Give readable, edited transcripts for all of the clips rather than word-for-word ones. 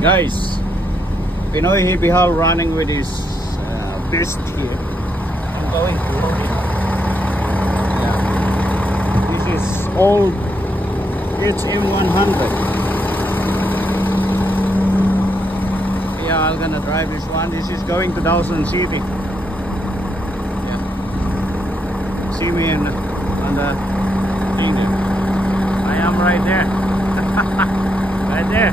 Guys, Pinoy Heavy Haul running with his beast here. I'm going to load it. Yeah. This is old HM100. Yeah, I'm gonna drive this one. This is going to Dawson City. Yeah. See me on the thing there. I am right there. Right there.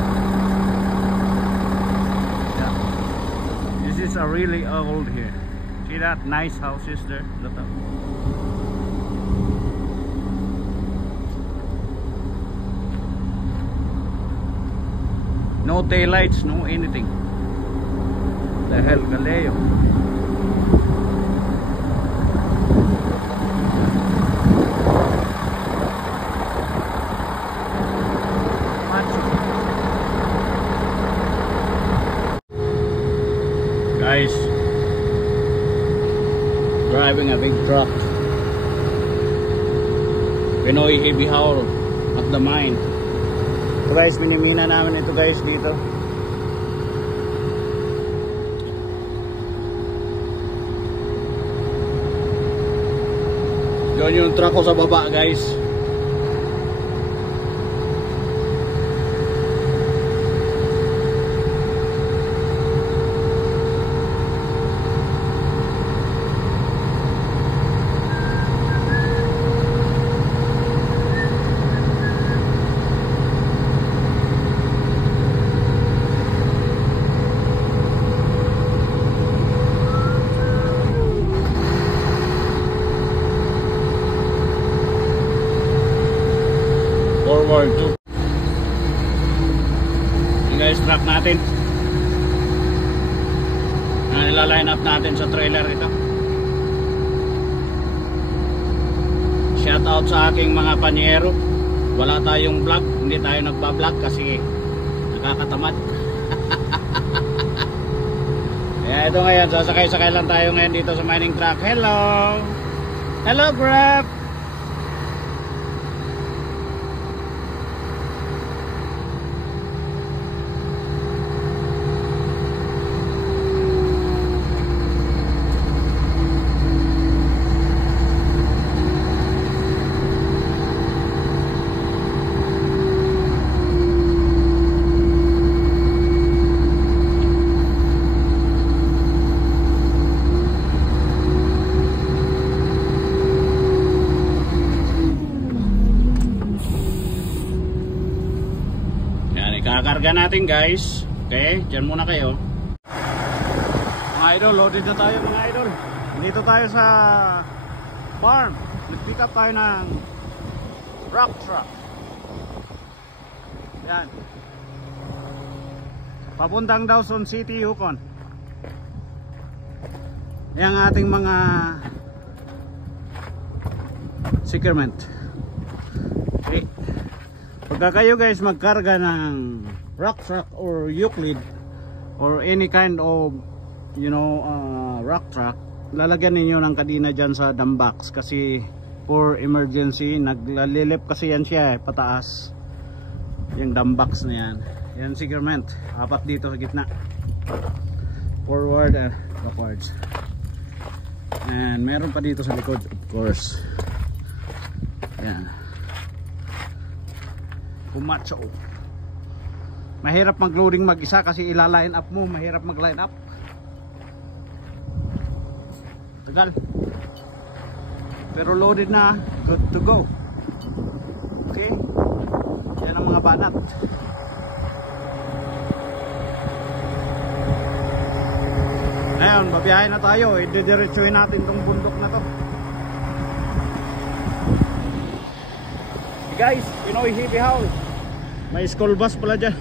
This is a really old here. See that nice houses there? Look up. No taillights, no anything. The hell, Galeo. Guys, driving a big truck. Pinoy Heavy Haul at the mine. So guys, minimina namin ito guys dito. Yun yung truck ko sa baba guys. Forward to. Yung guys, truck natin. Nila-line up natin sa trailer ito. Shout out sa aking mga panyero. Wala tayong vlog, hindi tayo nagba-vlog kasi nakakatamad. Kaya ito ngayon, sasakay-sakay lang tayo ngayon dito sa mining truck. Hello! Hello, Grab! Kakarga natin guys. Okay, dyan muna kayo. Mga idol, loaded na tayo mga idol. Dito tayo sa farm. Nag-pick up tayo ng rock truck. Yan. Papuntang Dawson City, Yukon. Yan ang ating mga securement. Okay. Pagka kayo guys magkarga ng rock truck or Euclid or any kind of rock truck, lalagyan ninyo ng kadina dyan sa dump box kasi for emergency, naglalilip kasi yan siya pataas yung dump box na yan. Yan securement, apat dito sa gitna, forward and backwards, and meron pa dito sa likod of course. Yan, Kumatso. Mahirap mag-loading mag-isa kasi ila-line up mo, mahirap mag-line up. Tagal. Pero loaded na, good to go. Okay? Yan ang mga banat. Ngayon, babiyahin na tayo. Ididiretsuhin natin tong bundok na to. Hey guys, Pinoy Heavy Haul. May school bus pala dyan.